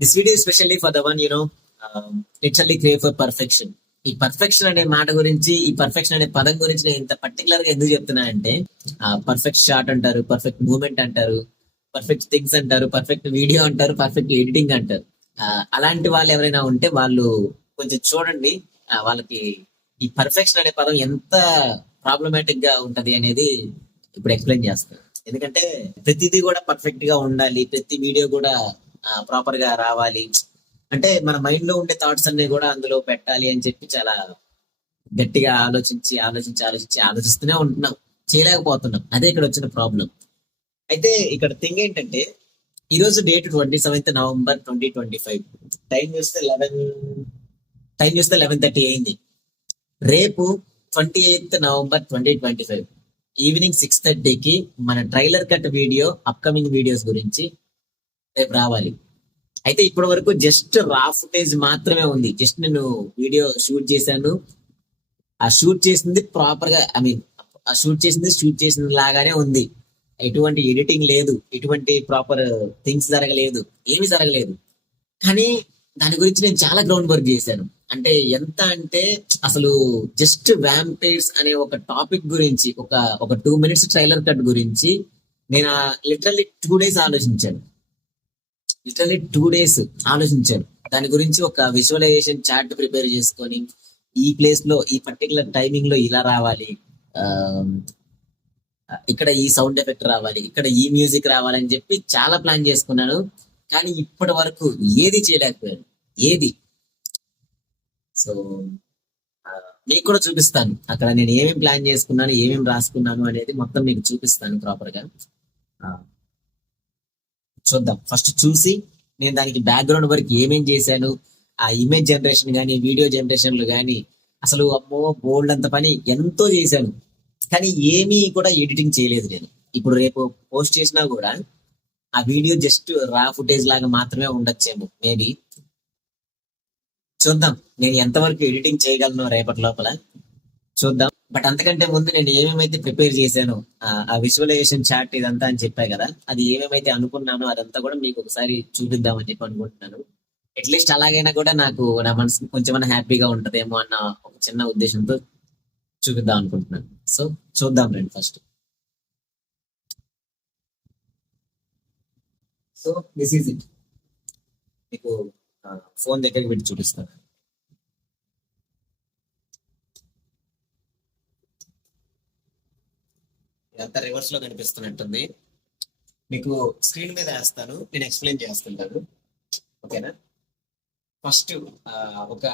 This video is especially for the one, literally crave for perfection. ఈ perfection అనే మాట గురించి, ఈ పర్ఫెక్షన్ అనే పదం గురించి నేను ఇంత పర్టికులర్ గా ఎందుకు చెప్తున్నా అంటే, పర్ఫెక్ట్ షాట్ అంటారు, పర్ఫెక్ట్ మూవ్మెంట్ అంటారు, పర్ఫెక్ట్ థింగ్స్ అంటారు, పర్ఫెక్ట్ వీడియో అంటారు, పర్ఫెక్ట్ ఎడిటింగ్ అంటారు. అలాంటి వాళ్ళు ఎవరైనా ఉంటే వాళ్ళు కొంచెం చూడండి. వాళ్ళకి ఈ పర్ఫెక్షన్ అనే పదం ఎంత ప్రాబ్లమాటిక్ గా ఉంటది అనేది ఇప్పుడు ఎక్స్ప్లెయిన్ చేస్తాను. ఎందుకంటే ప్రతిదీ కూడా పర్ఫెక్ట్ గా ఉండాలి, ప్రతి వీడియో కూడా ప్రాపర్ గా రావాలి అంటే మన మైండ్ లో ఉండే థాట్స్ అన్ని కూడా అందులో పెట్టాలి అని చెప్పి చాలా గట్టిగా ఆలోచిస్తూనే ఉంటున్నాం, చేయలేకపోతున్నాం. అదే ఇక్కడ వచ్చిన ప్రాబ్లం. అయితే ఇక్కడ థింగ్ ఏంటంటే, ఈ రోజు డేట్ 27th November 2025. టైం చూస్తే 11:30 అయింది. రేపు 28th November 2025 ఈవినింగ్ 6:30కి మన trailer cut video, upcoming videos గురించి రేపు రావాలి. అయితే ఇప్పటి వరకు జస్ట్ రా ఫుటేజ్ మాత్రమే ఉంది. జస్ట్ నేను వీడియో షూట్ చేశాను. ఆ షూట్ చేసింది ప్రాపర్ గా, ఆ షూట్ చేసిన లాగానే ఉంది. ఎటువంటి ఎడిటింగ్ లేదు, ఎటువంటి ప్రాపర్ థింగ్స్ జరగలేదు, ఏమి జరగలేదు. కానీ దాని గురించి నేను చాలా గ్రౌండ్ వర్క్ చేశాను. అంటే ఎంత అంటే, అసలు జస్ట్ వ్యాంపైర్స్ అనే ఒక టాపిక్ గురించి, ఒక 2 minutes ట్రైలర్ కట్ గురించి నేను లిటరల్లీ 2 days ఆలోచించాను. దాని గురించి ఒక విజువలైజేషన్ చార్ట్ ప్రిపేర్ చేసుకొని, ఈ ప్లేస్ లో ఈ పర్టికులర్ టైమింగ్ లో ఇలా రావాలి, ఇక్కడ ఈ సౌండ్ ఎఫెక్ట్ రావాలి, ఇక్కడ ఈ మ్యూజిక్ రావాలని చెప్పి చాలా ప్లాన్ చేసుకున్నాను. కానీ ఇప్పటి వరకు ఏది చేయలేకపోయాను. సో మీకు కూడా చూపిస్తాను అక్కడ నేను ఏమేమి ప్లాన్ చేసుకున్నాను, ఏమేమి రాసుకున్నాను అనేది మొత్తం మీకు చూపిస్తాను ప్రాపర్ గా. చూద్దాం. ఫస్ట్ చూసి నేను దానికి బ్యాక్గ్రౌండ్ వర్క్ ఏమేం చేశాను, ఆ ఇమేజ్ జనరేషన్ కానీ, వీడియో జనరేషన్లు కానీ, అసలు అమ్మో బోల్డ్ అంత పని ఎంతో చేశాను. కానీ ఏమీ కూడా ఎడిటింగ్ చేయలేదు నేను. ఇప్పుడు రేపు పోస్ట్ చేసినా కూడా ఆ వీడియో జస్ట్ రా ఫుటేజ్ లాగా మాత్రమే ఉండొచ్చేమో మేబీ. చూద్దాం నేను ఎంతవరకు ఎడిటింగ్ చేయగలను రేపటి లోపల, చూద్దాం. బట్ అంతకంటే ముందు నేను ఏమేమైతే ప్రిపేర్ చేశానో, ఆ విజువలైజేషన్ చార్ట్ ఇదంతా అని చెప్పా కదా, అది ఏమేమైతే అనుకున్నానో అదంతా కూడా మీకు ఒకసారి చూపిద్దామని చెప్పి అనుకుంటున్నాను. అట్లీస్ట్ అలాగైనా కూడా నాకు నా మనసు కొంచెం హ్యాపీగా ఉంటదేమో అన్న ఒక చిన్న ఉద్దేశంతో చూపిద్దాం అనుకుంటున్నాను. సో చూద్దాం రండి first. So this is it. మీకు ఫోన్ దగ్గరికి పెట్టి చూపిస్తాను. ఇదంతా రివర్స్ లో కనిపిస్తున్నట్టుంది. మీకు స్క్రీన్ మీద వేస్తాను, నేను ఎక్స్ప్లెయిన్ చేస్తుంటాను. ఓకేనా? ఫస్ట్ ఒక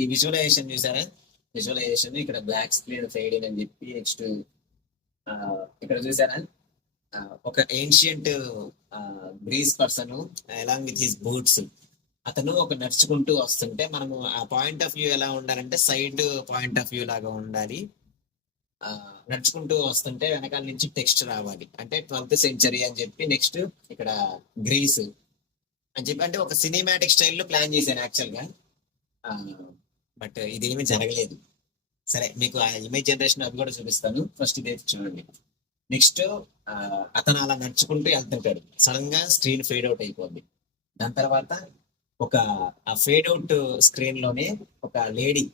ఈ విజువలైజేషన్ చూసారా? విజువలైజేషన్ ఇక్కడ బ్లాక్ స్క్రీన్ ఫేడింగ్ అని చెప్పి, నెక్స్ట్ ఇక్కడ చూసారా ఒక ancient Greece person along with his boots, అతను ఒక నడుచుకుంటూ వస్తుంటే మనము ఆ పాయింట్ ఆఫ్ వ్యూ ఎలా ఉండాలంటే సైడ్ పాయింట్ ఆఫ్ వ్యూ లాగా ఉండాలి. నడుచుకుంటూ వస్తుంటే వెనకాల నుంచి టెక్స్ట్ రావాలి, అంటే 12th century అని చెప్పి, నెక్స్ట్ ఇక్కడ గ్రీస్ అని చెప్పి, అంటే ఒక సినిమాటిక్ స్టైల్లో ప్లాన్ చేశాను యాక్చువల్ గా. బట్ ఇదేమీ జరగలేదు. సరే, మీకు ఆ ఇమేజ్ జనరేషన్ అవి కూడా చూపిస్తాను. ఫస్ట్ ఇదే చూడండి. నెక్స్ట్ అతను అలా నడుచుకుంటూ వెళ్తుంటాడు, సడన్ గా స్క్రీన్ ఫేడ్ అవుట్ అయిపోద్ది. దాని తర్వాత ఒక ఆ ఫేడ్ అవుట్ స్క్రీన్ లోనే ఒక లేడీ,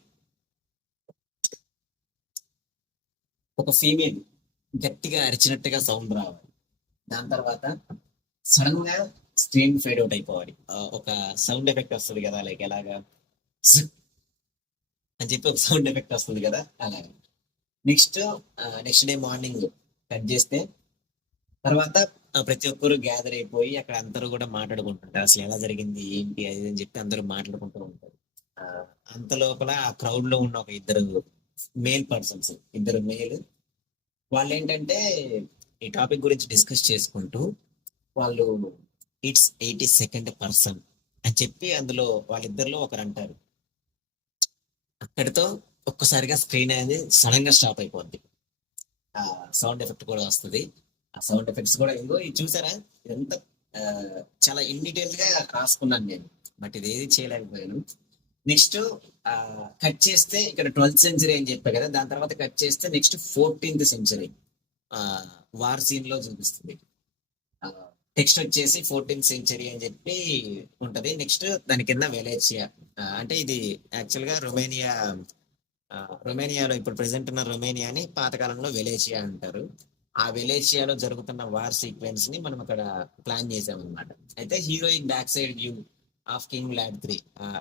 ఒక ఫీమేల్ గట్టిగా అరిచినట్టుగా సౌండ్ రావాలి. దాని తర్వాత సడన్ గా స్క్రీన్ ఫేడ్ అవుట్ అయిపోవాలి. ఒక సౌండ్ ఎఫెక్ట్ వస్తుంది కదా, లైక్ ఎలాగా అని చెప్పి ఒక సౌండ్ ఎఫెక్ట్ వస్తుంది కదా, అలాగే. నెక్స్ట్ డే మార్నింగ్ కట్ చేస్తే, తర్వాత ప్రతి ఒక్కరు గ్యాదర్ అయిపోయి అక్కడ అందరూ కూడా మాట్లాడుకుంటుంటారు, అసలు ఎలా జరిగింది ఏంటి అది అని చెప్పి అందరూ మాట్లాడుకుంటూ ఉంటారు. అంత లోపల ఆ క్రౌడ్ లో ఉన్న ఒక ఇద్దరు మేల్ పర్సన్స్, వాళ్ళు ఏంటంటే ఈ టాపిక్ గురించి డిస్కస్ చేసుకుంటూ, వాళ్ళు ఇట్స్ 82nd పర్సన్ అని చెప్పి అందులో వాళ్ళిద్దరిలో ఒకరు అంటారు. అక్కడితో ఒక్కసారిగా స్క్రీన్ అనేది సడన్ గా స్టాప్ అయిపోద్ది. ఆ సౌండ్ ఎఫెక్ట్ కూడా వస్తుంది. ఆ సౌండ్ ఎఫెక్ట్స్ కూడా ఇది చూసారా, ఇదంతా చాలా ఇన్ డీటెయిల్ గా రాసుకున్నాను నేను, బట్ ఇది ఏది చేయలేకపోయాను. నెక్స్ట్ కట్ చేస్తే ఇక్కడ 12th century అని చెప్పా కదా, దాని తర్వాత కట్ చేస్తే next 14th century war scene లో చూపిస్తుంది. టెక్స్ట్ వచ్చేసి 14th సెంచరీ అని చెప్పి ఉంటది. నెక్స్ట్ దాని కింద వెలేషియా. అంటే ఇది యాక్చువల్ గా రొమేనియా. రొమేనియాలో ఇప్పుడు ప్రెసెంట్ ఉన్న రొమేనియాని పాతకాలంలో వెలేషియా అంటారు. ఆ వెలేషియాలో జరుగుతున్న వార్ సీక్వెన్స్ ని మనం అక్కడ ప్లాన్ చేసామన్నమాట. అయితే heroic back side view of King Blood 3.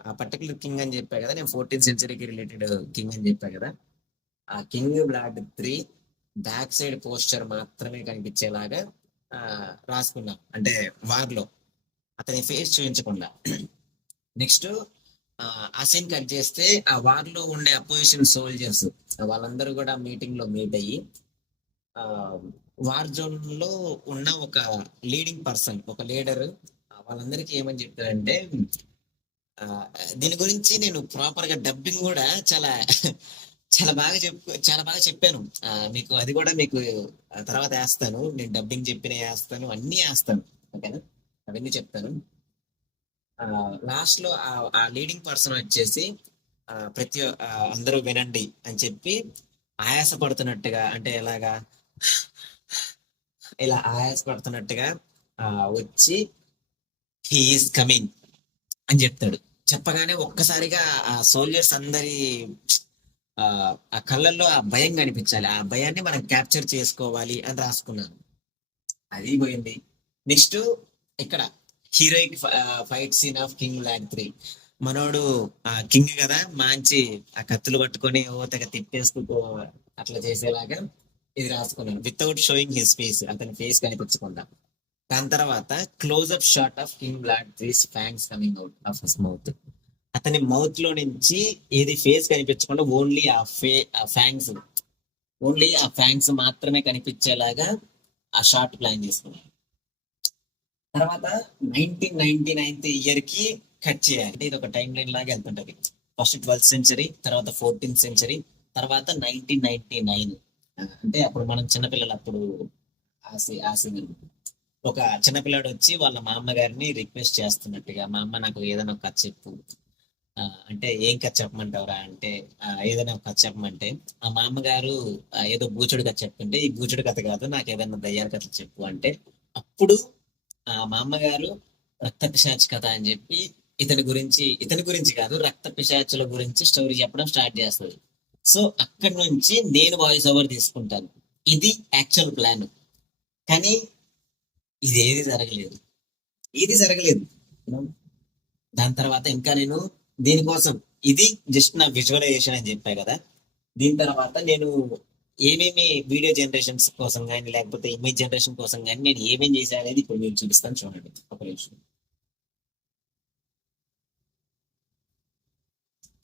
ఆ పర్టికులర్ కింగ్ అని చెప్పా కదా, నేను 14th సెంచరీకి రిలేటెడ్ కింగ్ అని చెప్పా కదా. ఆ king Blood 3 back side poster మాత్రమే కనిపించేలాగా ఆ, రాసుకున్నాం. అంటే వార్ లో అతని ఫేస్ చూపించకుండా. నెక్స్ట్ ఆ సీన్ కట్ చేస్తే ఆ వార్ లో ఉండే అపోజిషన్ సోల్జర్స్ వాళ్ళందరూ కూడా మీటింగ్ లో మీట్ అయ్యి ఆ వార్ జోన్ లో ఉన్న ఒక లీడింగ్ పర్సన్, ఒక లీడర్ వాళ్ళందరికీ ఏమని చెప్పారంటే ఆ, దీని గురించి నేను ప్రాపర్ గా డబ్బింగ్ కూడా చాలా చాలా బాగా చెప్పాను. మీకు అది కూడా మీకు తర్వాత వేస్తాను. నేను డబ్బింగ్ చెప్పిన వేస్తాను, అన్ని వేస్తాను. ఓకేనా, అవన్నీ చెప్తాను. లాస్ట్ లో ఆ లీడింగ్ పర్సన్ వచ్చేసి అందరూ వినండి అని చెప్పి ఆయాస పడుతున్నట్టుగా, అంటే ఎలాగా ఇలా ఆయాస పడుతున్నట్టుగా వచ్చి హీఈస్ కమింగ్ అని చెప్తాడు. చెప్పగానే ఒక్కసారిగా ఆ సోల్జర్స్ అందరి ఆ ఆ కళ్ళల్లో ఆ భయం కనిపించాలి. ఆ భయాన్ని మనం క్యాప్చర్ చేసుకోవాలి అని రాసుకున్నాను. అది పోయింది. నెక్స్ట్ ఇక్కడ heroic fight scene of king ల్యాగ్ 3. మనోడు ఆ కింగ్ కదా, మంచి ఆ కత్తులు పట్టుకొని ఓ తెగ తిప్పేస్తూ అట్లా చేసేలాగా ఇది రాసుకున్నాను. వితౌట్ షోయింగ్ హిస్ ఫేస్, అతని ఫేస్ కనిపించకుండా. దాని తర్వాత close up shot of King Blood 3 fangs coming out of his mouth. అతని మౌత్ లో నుంచి ఏది ఫేస్ కనిపించకుండా ఓన్లీ ఆ ఫ్యాంగ్స్, ఓన్లీ ఆ ఫ్యాంగ్స్ మాత్రమే కనిపించేలాగా ఆ షార్ట్ ప్లాన్ చేసుకున్నాను. తర్వాత 1999 కి కట్ చేయాలి. అంటే ఇది ఒక టైం లైన్ లాగా వెళ్తుంటది. ఫస్ట్ 12th సెంచరీ, తర్వాత 14th సెంచరీ, తర్వాత 1999. అంటే అప్పుడు మనం చిన్నపిల్లలు. అప్పుడు ఆ scene. ఒక చిన్నపిల్లాడు వచ్చి వాళ్ళ మా అమ్మగారిని రిక్వెస్ట్ చేస్తున్నట్టుగా, మా అమ్మ నాకు ఏదైనా ఒక కథ చెప్పు. అంటే ఏం కథ చెప్పమంటావురా అంటే ఏదైనా ఒక కథ చెప్పమంటే ఆ మా అమ్మగారు ఏదో బూచుడు కథ చెప్తుంటే, ఈ బూచుడు కథ కాదు, నాకు ఏదైనా దయ్యాల కథ చెప్పు అంటే, అప్పుడు మా అమ్మగారు రక్త పిశాచ్ కథ అని చెప్పి ఇతని గురించి కాదు, రక్త పిశాచుల గురించి స్టోరీ చెప్పడం స్టార్ట్ చేస్తుంది. సో అక్కడి నుంచి నేను వాయిస్ ఓవర్ తీసుకుంటాను. ఇది యాక్చువల్ ప్లాన్. కానీ ఇది ఏది జరగలేదు. దాని తర్వాత ఇంకా నేను దీనికోసం, ఇది జస్ట్ నా విజువలైజేషన్ అని చెప్పా కదా. దీని తర్వాత నేను ఏమేమి వీడియో జనరేషన్స్ కోసం కానీ లేకపోతే ఇమేజ్ జనరేషన్ కోసం కానీ నేను ఏమేం చేశాను అనేది ఇప్పుడు మీరు చూపిస్తాను, చూడండి ఒక నిమిషం.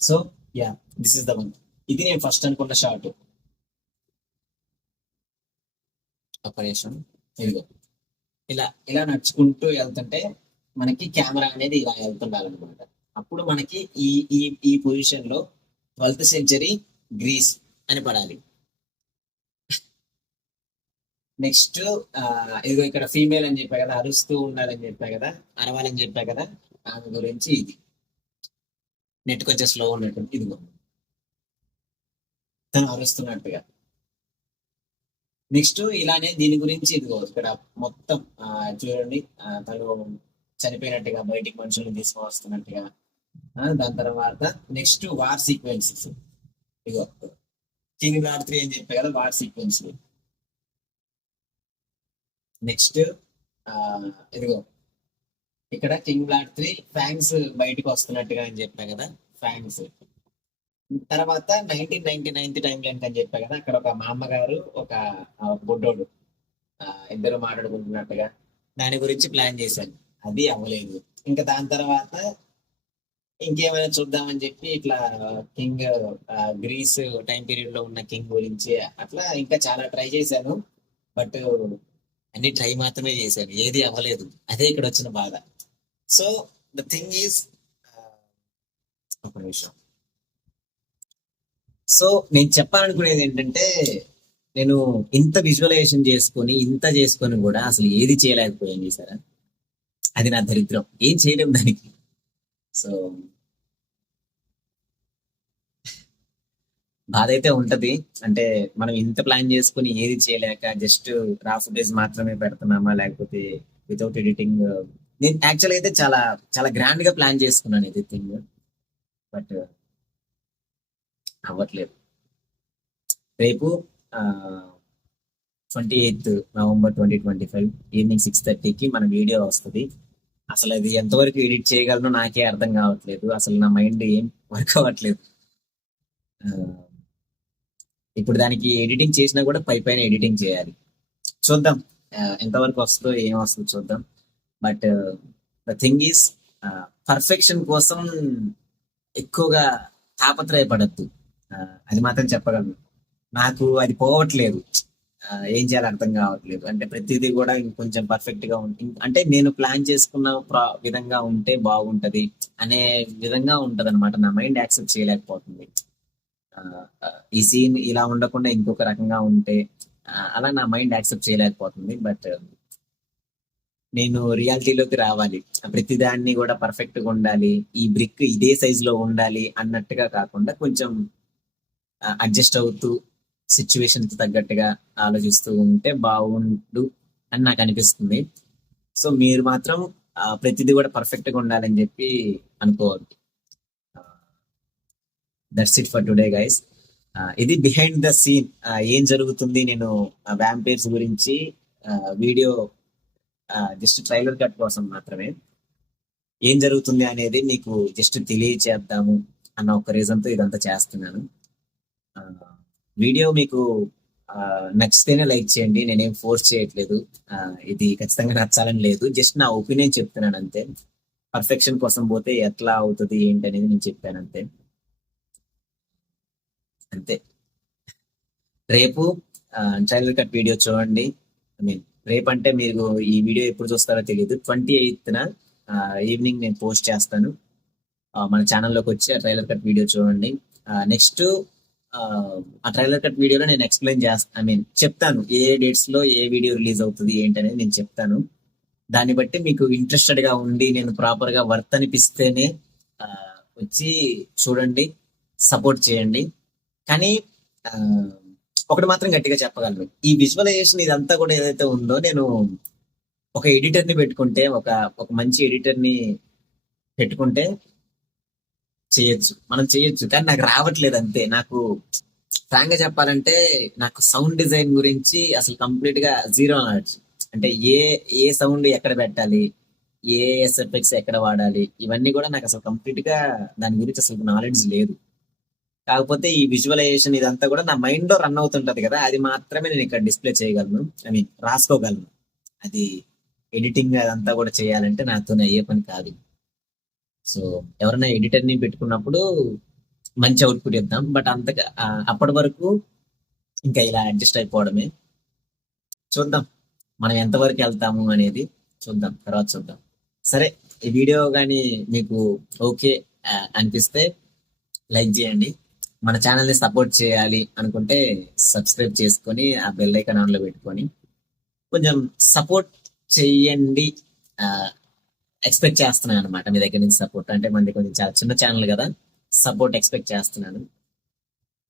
So yeah, this is the one. ఇది నేను ఫస్ట్ అనుకున్న షార్ట్. ఒక నిమిషం. ఇదిగో ఇలా ఇలా నడుచుకుంటూ వెళ్తుంటే మనకి కెమెరా అనేది ఇలా వెళ్తుండాలన్నమాట. అప్పుడు మనకి ఈ ఈ ఈ పొజిషన్ లో 12th సెంచరీ గ్రీస్ అని పడాలి. నెక్స్ట్ ఇదిగో ఇక్కడ ఫీమేల్ అని చెప్పా కదా, అరుస్తూ ఉండాలని చెప్పా కదా, అరవాలని చెప్పా కదా. ఆమె గురించి ఇది నెట్ కొంచెం స్లో ఉన్నట్టు, ఇదిగో తను అరుస్తున్నట్టుగా. నెక్స్ట్ ఇలానే దీని గురించి ఇదిగో ఇక్కడ మొత్తం చూడండి, తను చనిపోయినట్టుగా బయటికి మనుషులను తీసుకువస్తున్నట్టుగా. దాని తర్వాత నెక్స్ట్ వార్ సీక్వెన్సెస్. ఇదిగో కింగ్ బ్లాడ్ 3 అని చెప్పా కదా, వార్ సీక్వెన్స్. నెక్స్ట్ ఇదిగో ఇక్కడ కింగ్ బ్లాడ్ 3 ఫ్యాంగ్స్ బయటకు వస్తున్నట్టుగా అని చెప్పా కదా, ఫ్యాంగ్స్. తర్వాత 1999 టైం లైన్ అని చెప్పా కదా, అక్కడ ఒక మా అమ్మగారు ఒక బుడ్డోడు ఇద్దరు మాట్లాడుకుంటున్నట్టుగా దాని గురించి ప్లాన్ చేశాను. అది అవ్వలేదు. ఇంకా దాని తర్వాత ఇంకేమైనా చూద్దామని చెప్పి ఇట్లా కింగ్ గ్రీస్ టైం పీరియడ్ లో ఉన్న కింగ్ గురించి అట్లా ఇంకా చాలా ట్రై చేశాను. బట్ అన్ని ట్రై మాత్రమే చేశాను, ఏది అవ్వలేదు. అదే ఇక్కడ వచ్చిన బాధ. సో ద థింగ్ ఈస్, ఒక నిమిషం. సో నేను చెప్పాలనుకునేది ఏంటంటే, నేను ఇంత విజువలైజేషన్ చేసుకొని ఇంత చేసుకొని కూడా అసలు ఏది చేయలేకపోయాను చూసారా. అది నా దరిద్రం, ఏం చేయలేము దానికి. సో బాధ అయితే ఉంటది. అంటే మనం ఇంత ప్లాన్ చేసుకుని ఏది చేయలేక జస్ట్ రా ఫుటేజ్ మాత్రమే పెడుతున్నామా, లేకపోతే వితౌట్ ఎడిటింగ్. నేను యాక్చువల్ అయితే చాలా చాలా గ్రాండ్ గా ప్లాన్ చేసుకున్నాను ఇది థింగ్, బట్ అవ్వట్లేదు. రేపు 28 నవంబర్ 2025 ఈవినింగ్ 6:30కి మన వీడియో వస్తుంది. అసలు అది ఎంతవరకు ఎడిట్ చేయగలను నాకే అర్థం కావట్లేదు. అసలు నా మైండ్ ఏం వర్క్ అవ్వట్లేదు. ఆ, ఇప్పుడు దానికి ఎడిటింగ్ చేసినా కూడా పైన ఎడిటింగ్ చేయాలి. చూద్దాం ఎంతవరకు వస్తుందో ఏం వస్తుందో చూద్దాం. But the thing is, perfection కోసం ఎక్కువగా తాపత్రయపడద్దు. అది మాత్రం చెప్పగలను. నాకు అది పోవట్లేదు. ఏం చేయాలో అర్థం కావట్లేదు. అంటే ప్రతిదీ కూడా ఇంకొంచెం పర్ఫెక్ట్ గా ఉంటుంది. అంటే నేను ప్లాన్ చేసుకున్న విధంగా ఉంటే బాగుంటది అనే విధంగా ఉంటది అనమాట. నా మైండ్ యాక్సెప్ట్ చేయలేకపోతుంది. ఆ, ఈ సీన్ ఇలా ఉండకుండా ఇంకొక రకంగా ఉంటే అలా నా మైండ్ యాక్సెప్ట్ చేయలేకపోతుంది. బట్ నేను రియాలిటీలోకి రావాలి. ప్రతిదాన్ని కూడా పర్ఫెక్ట్ గా ఉండాలి, ఈ బ్రిక్ ఇదే సైజ్ లో ఉండాలి అన్నట్టుగా కాకుండా కొంచెం అడ్జస్ట్ అవుతూ సిచ్యువేషన్ కి తగ్గట్టుగా ఆలోచిస్తూ ఉంటే బాగుండు అని నాకు అనిపిస్తుంది. సో మీరు మాత్రం ప్రతిదీ కూడా పర్ఫెక్ట్ గా ఉండాలని చెప్పి అనుకోవద్దు. That's it for today guys. ఇది బిహైండ్ ద సీన్ ఏం జరుగుతుంది. నేను వ్యాంపైర్స్ గురించి వీడియో జస్ట్ ట్రైలర్ కట్ కోసం మాత్రమే ఏం జరుగుతుంది అనేది మీకు జస్ట్ తెలియచేద్దాము అన్న ఒక రీజన్ తో ఇదంతా చేస్తున్నాను. వీడియో మీకు నచ్చితేనే లైక్ చేయండి. నేనేం ఫోర్స్ చేయట్లేదు. ఇది ఖచ్చితంగా నచ్చాలని లేదు. జస్ట్ నా ఒపీనియన్ చెప్తున్నాను అంతే. పర్ఫెక్షన్ కోసం పోతే ఎట్లా అవుతుంది ఏంటి అనేది నేను చెప్పాను అంతే. అంతే. రేపు ట్రైలర్ కట్ వీడియో చూడండి. ఐ మీన్ రేపు అంటే మీరు ఈ వీడియో ఎప్పుడు చూస్తారో తెలియదు. 28న ఈవినింగ్ నేను పోస్ట్ చేస్తాను. మన ఛానల్లోకి వచ్చి ఆ ట్రైలర్ కట్ వీడియో చూడండి. నెక్స్ట్ ఆ ట్రైలర్ కట్ వీడియోలో నేను ఎక్స్ప్లెయిన్ చేస్తాను. ఐ మీన్ చెప్తాను ఏ డేట్స్ లో ఏ వీడియో రిలీజ్ అవుతుంది ఏంటనేది నేను చెప్తాను. దాన్ని బట్టి మీకు ఇంట్రెస్టెడ్ గా ఉండి నేను ప్రాపర్ గా వర్త్ అనిపిస్తేనే వచ్చి చూడండి, సపోర్ట్ చేయండి. కానీ ఒకటి మాత్రం గట్టిగా చెప్పగలను, ఈ విజువలైజేషన్ ఇదంతా కూడా ఏదైతే ఉందో, నేను ఒక ఎడిటర్ ని పెట్టుకుంటే, ఒక మంచి ఎడిటర్ ని పెట్టుకుంటే మనం చేయొచ్చు. కానీ నాకు రావట్లేదు అంతే. నాకు ఫ్రాంక్ గా చెప్పాలంటే నాకు సౌండ్ డిజైన్ గురించి అసలు కంప్లీట్ గా జీరో నాలెడ్జ్. అంటే ఏ సౌండ్ ఎక్కడ పెట్టాలి, ఏ ఎఫెక్ట్స్ ఎక్కడ వాడాలి, ఇవన్నీ కూడా నాకు అసలు కంప్లీట్ గా దాని గురించి అసలు నాలెడ్జ్ లేదు. కాకపోతే ఈ విజువలైజేషన్ ఇదంతా కూడా నా మైండ్ లో రన్ అవుతుంటది కదా, అది మాత్రమే నేను ఇక్కడ డిస్ప్లే చేయగలను. ఐ మీన్ రాసుకోగలను. అది ఎడిటింగ్ అదంతా కూడా చేయాలంటే నాతో అయ్యే పని కాదు. సో ఎవరైనా ఎడిటర్ ని పెట్టుకున్నప్పుడు మంచి అవుట్పుట్ ఇద్దాం. బట్ అంతగా అప్పటి వరకు ఇంకా ఇలా అడ్జస్ట్ అయిపోవడమే. చూద్దాం మనం ఎంతవరకు వెళ్తాము అనేది చూద్దాం, తర్వాత చూద్దాం. సరే, ఈ వీడియో కానీ మీకు ఓకే అనిపిస్తే లైక్ చేయండి. మన ఛానల్ ని సపోర్ట్ చేయాలి అనుకుంటే సబ్స్క్రైబ్ చేసుకొని ఆ బెల్ ఐకాన్ ఆన్ లో పెట్టుకొని కొంచెం సపోర్ట్ చెయ్యండి. ఎక్స్పెక్ట్ చేస్తున్నాను అనమాట మీ దగ్గర నుంచి సపోర్ట్. అంటే మనది కొంచెం చాలా చిన్న ఛానల్ కదా, సపోర్ట్ ఎక్స్పెక్ట్ చేస్తున్నాను.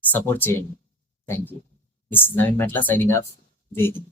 సపోర్ట్ చేయండి. Thank you. This is Naveen మెట్ల సైనింగ్ ఆఫ్. జై హింద్.